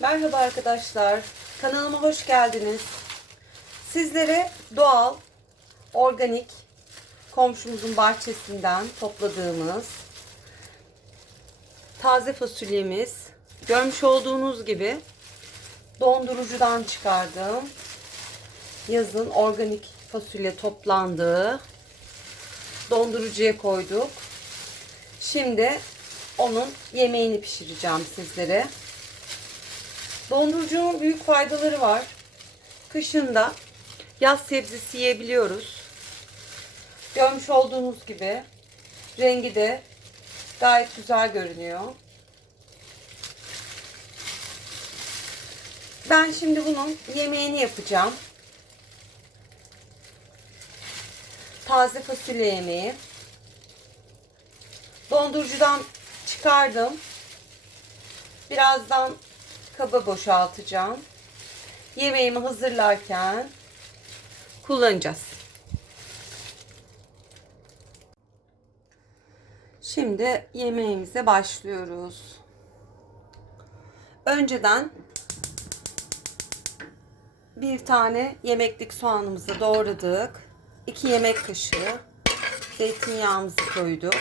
Merhaba arkadaşlar. Kanalıma hoş geldiniz. Sizlere doğal, organik, komşumuzun bahçesinden topladığımız taze fasulyemiz, görmüş olduğunuz gibi dondurucudan çıkardığım yazın organik fasulye toplandığı dondurucuya koyduk. Şimdi onun yemeğini pişireceğim sizlere. Dondurucunun büyük faydaları var. Kışında yaz sebzesi yiyebiliyoruz. Görmüş olduğunuz gibi rengi de gayet güzel görünüyor. Ben şimdi bunun yemeğini yapacağım. Taze fasulye yemeği. Dondurucudan çıkardım. Birazdan kaba boşaltacağım. Yemeğimi hazırlarken kullanacağız. Şimdi yemeğimize başlıyoruz. Önceden bir tane yemeklik soğanımızı doğradık. 2 yemek kaşığı zeytinyağımızı koyduk.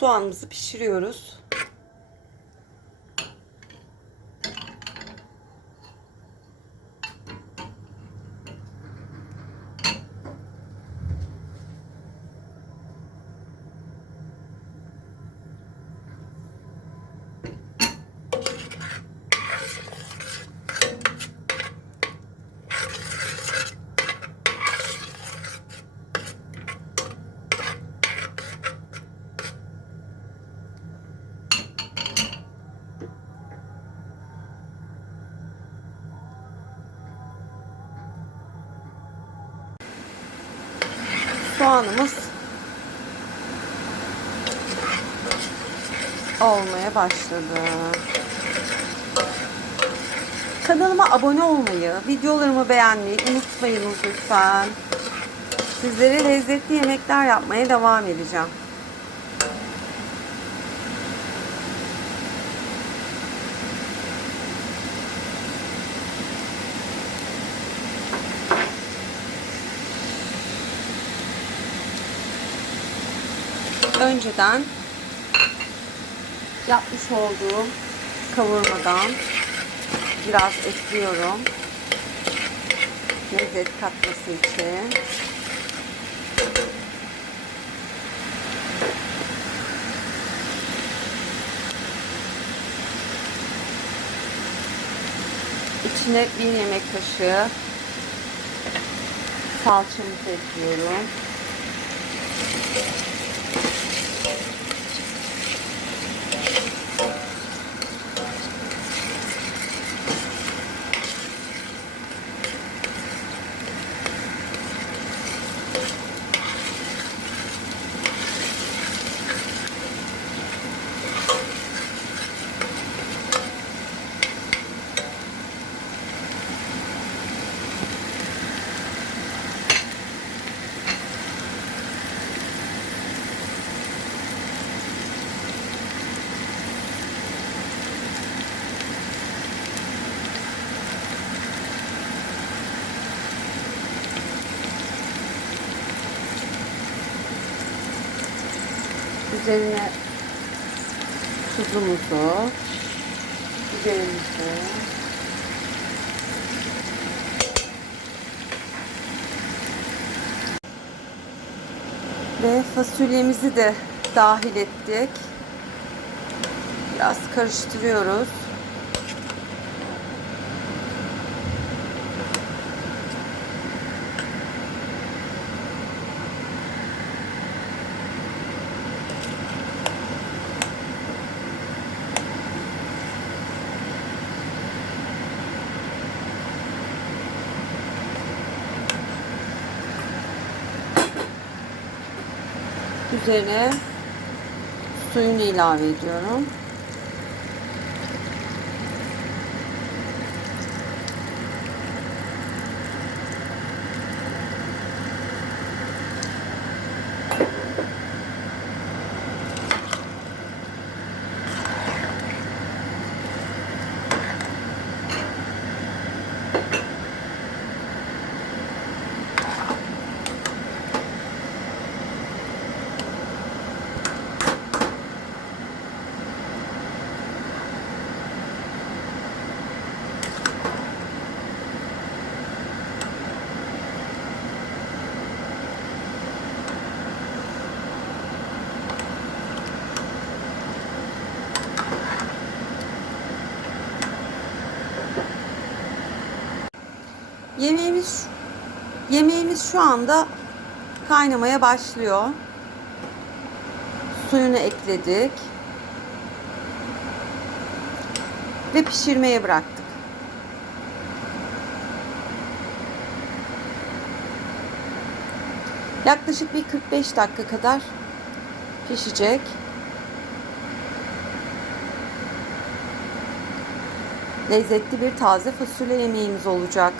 Soğanımızı pişiriyoruz. Soğanımız olmaya başladı. Kanalıma abone olmayı, videolarımı beğenmeyi unutmayınız lütfen. Sizlere lezzetli yemekler yapmaya devam edeceğim. Önceden yapmış olduğum kavurmadan biraz ekliyorum. Lezzet katması için. İçine bir yemek kaşığı salçamızı ekliyorum. Üzerine tuzumuzu, biberimizi, ve fasulyemizi de dahil ettik. Biraz karıştırıyoruz. Üzerine suyunu ilave ediyorum. Yemeğimiz yemeğimiz şu anda kaynamaya başlıyor. Suyunu ekledik. Ve pişirmeye bıraktık. Yaklaşık bir 45 dakika kadar pişecek. Lezzetli bir taze fasulye yemeğimiz olacak.